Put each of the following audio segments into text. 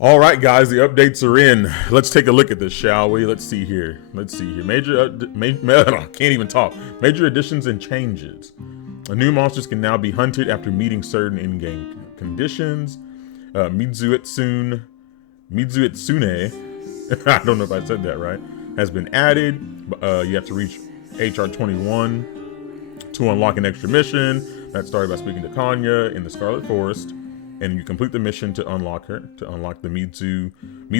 All right, guys, the updates are in. Let's take a look at this, shall we? Let's see here. I can't even talk. Major additions and changes. New monsters can now be hunted after meeting certain in-game conditions. Mizuetsune, I don't know if I said that right, has been added. You have to reach HR 21 to unlock an extra mission. That started by speaking to Kanya in the Scarlet Forest. And you complete the mission to unlock her, to unlock the Mizuetsune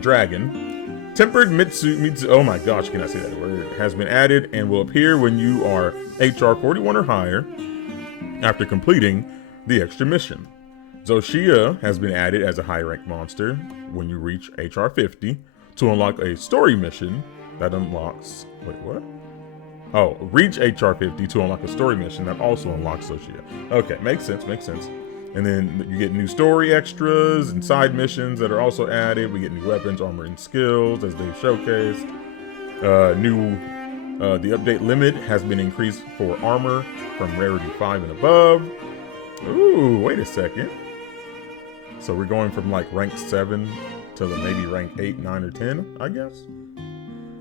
dragon. Tempered Mitsu, oh my gosh, can I say that word? Has been added and will appear when you are HR 41 or higher after completing the extra mission. Zoshia has been added as a high rank monster when you reach HR 50 to unlock a story mission that unlocks, wait, what? Oh, reach HR 50 to unlock a story mission that also unlocks Zoshia. Okay, makes sense. And then you get new story extras and side missions that are also added. We get new weapons, armor, and skills as they've showcased. The update limit has been increased for armor from rarity 5 and above. Ooh, wait a second. So we're going from like rank 7 to maybe rank 8, 9, or 10, I guess.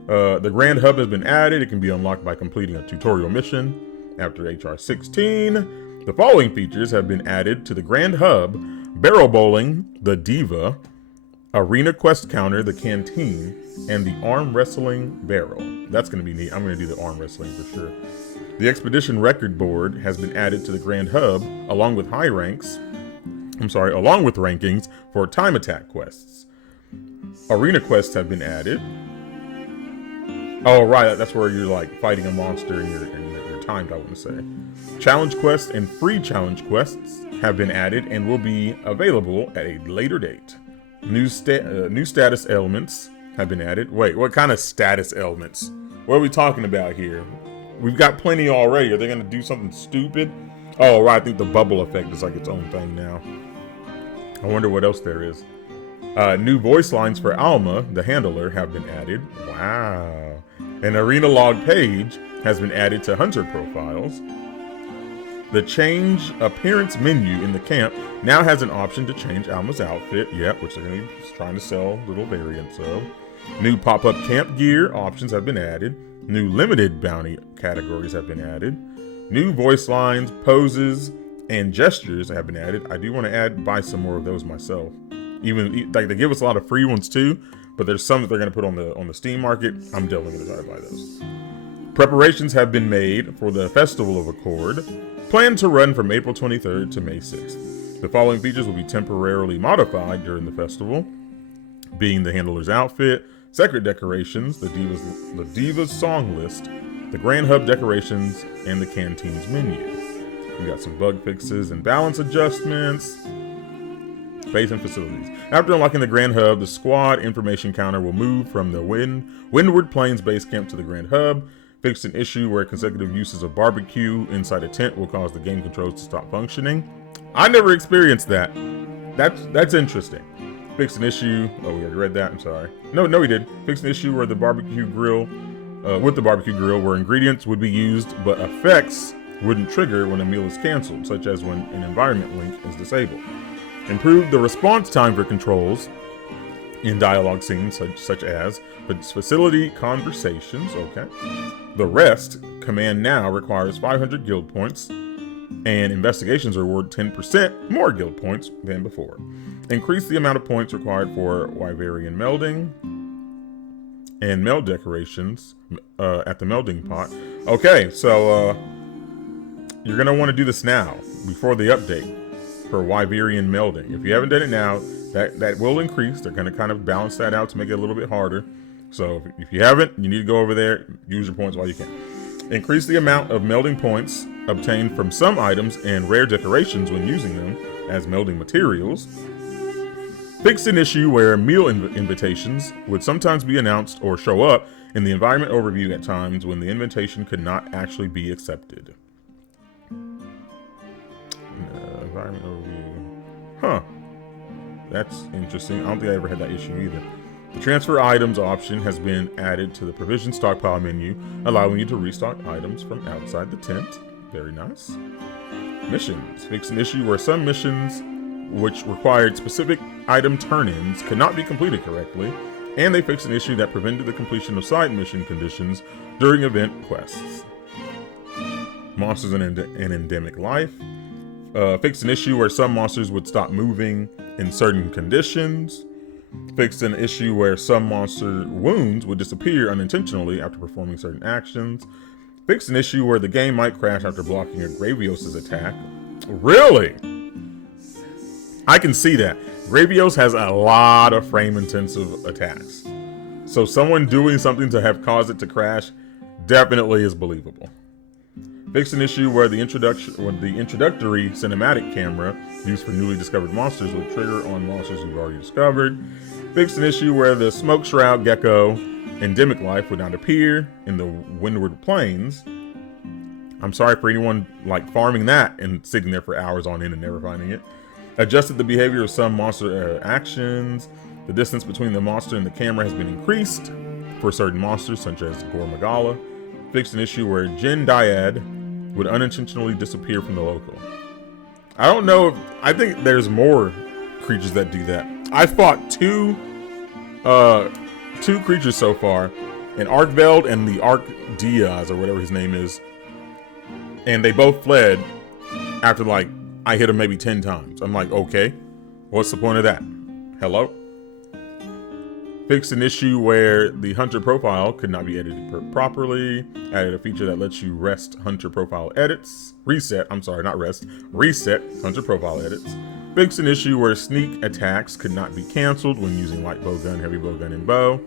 The Grand Hub has been added. It can be unlocked by completing a tutorial mission after HR 16. The following features have been added to the Grand Hub: Barrel Bowling, the Diva, Arena Quest Counter, the Canteen, and the Arm Wrestling Barrel. That's going to be neat. I'm going to do the arm wrestling for sure. The Expedition Record Board has been added to the Grand Hub along with rankings for time attack quests. Arena quests have been added. Oh, right, that's where you're like fighting a monster and you're timed, I want to say. Challenge quests and free challenge quests have been added and will be available at a later date. New status elements have been added. Wait, what kind of status elements? What are we talking about here? We've got plenty already. Are they going to do something stupid? Oh, right, I think the bubble effect is like its own thing now. I wonder what else there is. New voice lines for Alma, the handler, have been added. Wow. An arena log page has been added to hunter profiles. The change appearance menu in the camp now has an option to change Alma's outfit. Yep, which they're going to be trying to sell little variants of. New pop-up camp gear options have been added. New limited bounty categories have been added. New voice lines, poses, and gestures have been added. I do want to buy some more of those myself. Even like they give us a lot of free ones too, but there's some that they're going to put on the Steam market. I'm definitely going to try to buy those. Preparations have been made for the Festival of Accord, planned to run from April 23rd to May 6th. The following features will be temporarily modified during the festival, being the handler's outfit, secret decorations, the Divas song list, the Grand Hub decorations, and the Canteen's menu. We got some bug fixes and balance adjustments. Base and facilities. After unlocking the Grand Hub, the squad information counter will move from the Windward Plains base camp to the Grand Hub. Fixed an issue where consecutive uses of barbecue inside a tent will cause the game controls to stop functioning. I never experienced that. That's interesting. Fixed an issue. Oh, we already read that. I'm sorry. No, we did. Fixed an issue where the barbecue grill, where ingredients would be used, but effects wouldn't trigger when a meal is canceled, such as when an environment link is disabled. Improved the response time for controls in dialogue scenes such as facility conversations. Okay. The rest command now requires 500 guild points, and investigations reward 10% more guild points than before. Increase the amount of points required for Wyverian melding and meld decorations at the melding pot. Okay, so you're gonna want to do this now before the update. For Wyverian melding. If you haven't done it now, that will increase. They're going to kind of balance that out to make it a little bit harder. So if you haven't, you need to go over there, use your points while you can. Increase the amount of melding points obtained from some items and rare decorations when using them as melding materials. Fix an issue where meal invitations would sometimes be announced or show up in the environment overview at times when the invitation could not actually be accepted. Environment overview. Huh. That's interesting. I don't think I ever had that issue either. The transfer items option has been added to the provision stockpile menu, allowing you to restock items from outside the tent. Very nice. Missions. Fix an issue where some missions which required specific item turn-ins could not be completed correctly, and they fixed an issue that prevented the completion of side mission conditions during event quests. Monsters in endemic life. Fixed an issue where some monsters would stop moving in certain conditions. Fixed an issue where some monster wounds would disappear unintentionally after performing certain actions. Fixed an issue where the game might crash after blocking a Gravios' attack. Really? I can see that. Gravios has a lot of frame-intensive attacks. So someone doing something to have caused it to crash definitely is believable. Fixed an issue where the introductory cinematic camera used for newly discovered monsters would trigger on monsters you've already discovered. Fixed an issue where the smoke shroud gecko endemic life would not appear in the Windward Plains. I'm sorry for anyone like farming that and sitting there for hours on end and never finding it. Adjusted the behavior of some monster actions. The distance between the monster and the camera has been increased for certain monsters such as Gormagala. Fixed an issue where Jin Dyad would unintentionally disappear from the local. I don't know if, I think there's more creatures that do that. I fought two creatures so far, an Arkveld and the Ark Diaz or whatever his name is, and they both fled after like I hit him maybe 10 times. I'm like, okay, what's the point of that? Hello? Fixed an issue where the hunter profile could not be edited properly. Added a feature that lets you reset hunter profile edits. Reset hunter profile edits. Fixed an issue where sneak attacks could not be canceled when using light bowgun, heavy bowgun, and bow.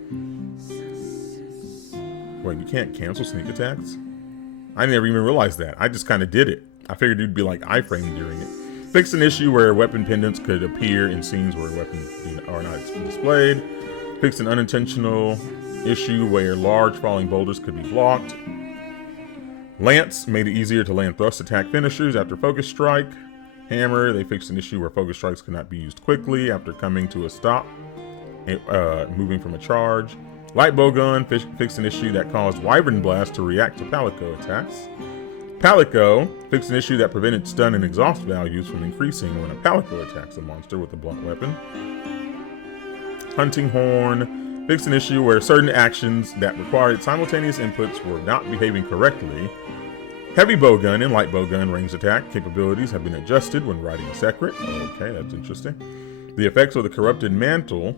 Wait, you can't cancel sneak attacks? I never even realized that. I just kind of did it. I figured it'd be like iframe during it. Fixed an issue where weapon pendants could appear in scenes where weapons are not displayed. Fixed an unintentional issue where large falling boulders could be blocked. Lance made it easier to land thrust attack finishers after focus strike. Hammer, they fixed an issue where focus strikes could not be used quickly after coming to a stop, moving from a charge. Light bowgun fixed an issue that caused Wyvern Blast to react to Palico attacks. Palico fixed an issue that prevented stun and exhaust values from increasing when a Palico attacks a monster with a blunt weapon. Hunting Horn fixed an issue where certain actions that required simultaneous inputs were not behaving correctly. Heavy bowgun and light bowgun ranged attack capabilities have been adjusted when riding a secret. Okay, that's interesting. The effects of the corrupted mantle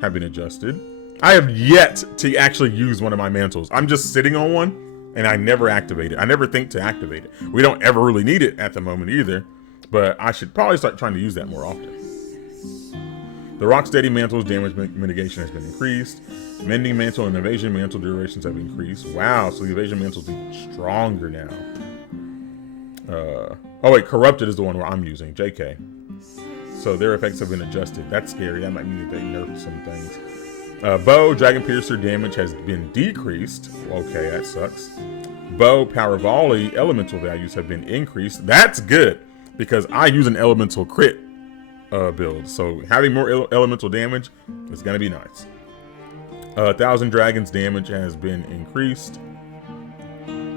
have been adjusted. I have yet to actually use one of my mantles. I'm just sitting on one and I never activate it. I never think to activate it. We don't ever really need it at the moment either, but I should probably start trying to use that more often. The Rocksteady Mantle's damage mitigation has been increased. Mending Mantle and Evasion Mantle durations have increased. Wow, so the Evasion Mantle's even stronger now. Oh wait, Corrupted is the one where I'm using, JK. So their effects have been adjusted. That's scary, that might mean that they nerfed some things. Bow, Dragon Piercer damage has been decreased. Okay, that sucks. Bow, Power Volley, Elemental values have been increased. That's good, because I use an Elemental crit build, so having more elemental damage is going to be nice. 1,000 Dragons damage has been increased.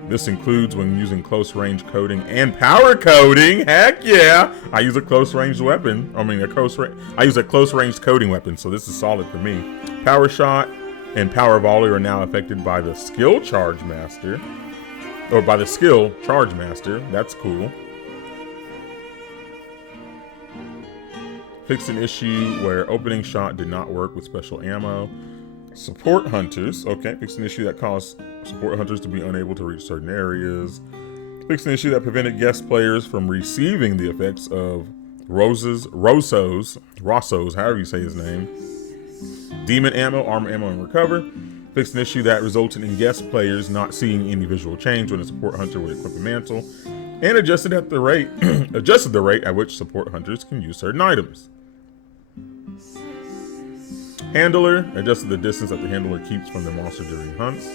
This includes when using close range coding and power coding. Heck yeah! I use a close range weapon. I use a close range coding weapon, so this is solid for me. Power Shot and Power Volley are now affected by the skill Charge Master, or by the skill Charge Master. That's cool. Fixed an issue where opening shot did not work with special ammo. Support hunters, okay, fixed an issue that caused support hunters to be unable to reach certain areas. Fixed an issue that prevented guest players from receiving the effects of Rosso's, however you say his name. Demon ammo, armor ammo, and recover. Fixed an issue that resulted in guest players not seeing any visual change when a support hunter would equip a mantle. And adjusted the rate at which support hunters can use certain items. Handler adjusted the distance that the handler keeps from the monster during hunts.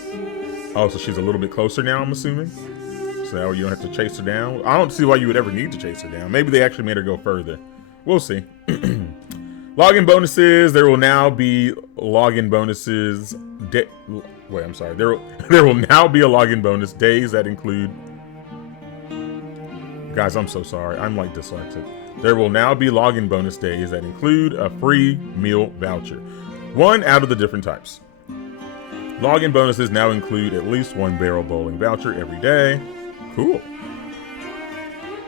Oh, so she's a little bit closer now, I'm assuming. So that way you don't have to chase her down. I don't see why you would ever need to chase her down. Maybe they actually made her go further. We'll see. Login bonuses. There will now be login bonuses. There will now be a login bonus days that include. Guys, I'm so sorry. I'm like dyslexic. There will now be login bonus days that include a free meal voucher. One out of the different types. Login bonuses now include at least one barrel bowling voucher every day. Cool.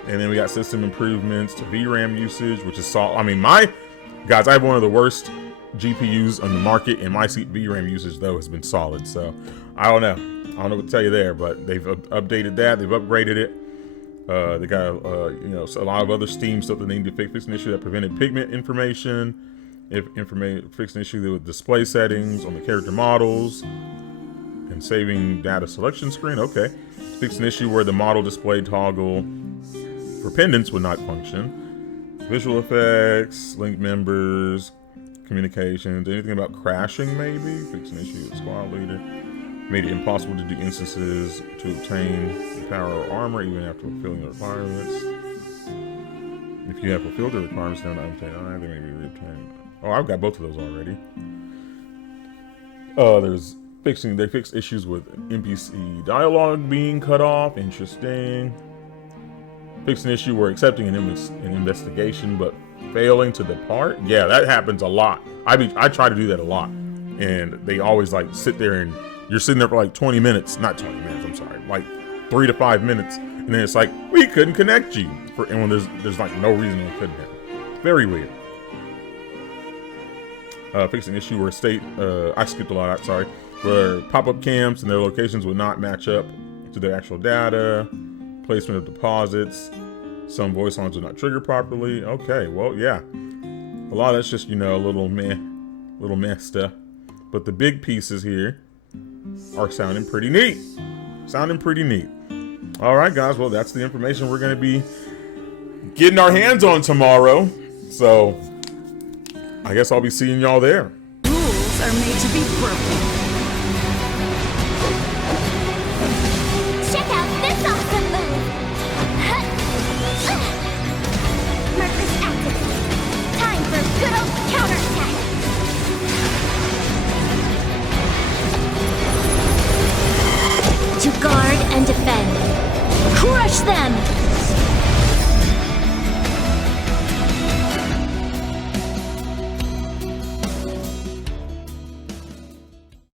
And then we got system improvements to VRAM usage, which is solid. I mean, guys, I have one of the worst GPUs on the market, and my VRAM usage though has been solid. So I don't know what to tell you there, but they've updated that. They've upgraded it. They got a lot of other Steam stuff that they need to fix an issue that prevented pigment information. Fix an issue with display settings on the character models and saving data selection screen. Okay. Fix an issue where the model display toggle for pendants would not function. Visual effects, link members, communications, anything about crashing maybe. Fix an issue with squad leader. Made it impossible to do instances to obtain the power or armor even after fulfilling the requirements. If you have fulfilled the requirements, then obtain either maybe reobtain. Oh, I've got both of those already. They fixed issues with NPC dialogue being cut off. Interesting. Fixed an issue where accepting an investigation but failing to depart. Yeah, that happens a lot. I try to do that a lot, and they always like sit there and you're sitting there for like 20 minutes, not 20 minutes, I'm sorry, like 3 to 5 minutes, and then it's like, we couldn't connect you, and when there's like no reason we couldn't have. Very weird. Fixed an issue where I skipped a lot, sorry, where pop-up camps and their locations would not match up to their actual data, placement of deposits, some voice lines would not trigger properly. Okay, well, yeah. A lot of that's just, a little meh stuff. But the big pieces here are sounding pretty neat. All right, guys. Well, that's the information we're going to be getting our hands on tomorrow. So I guess I'll be seeing y'all there. Rules are made to be broken.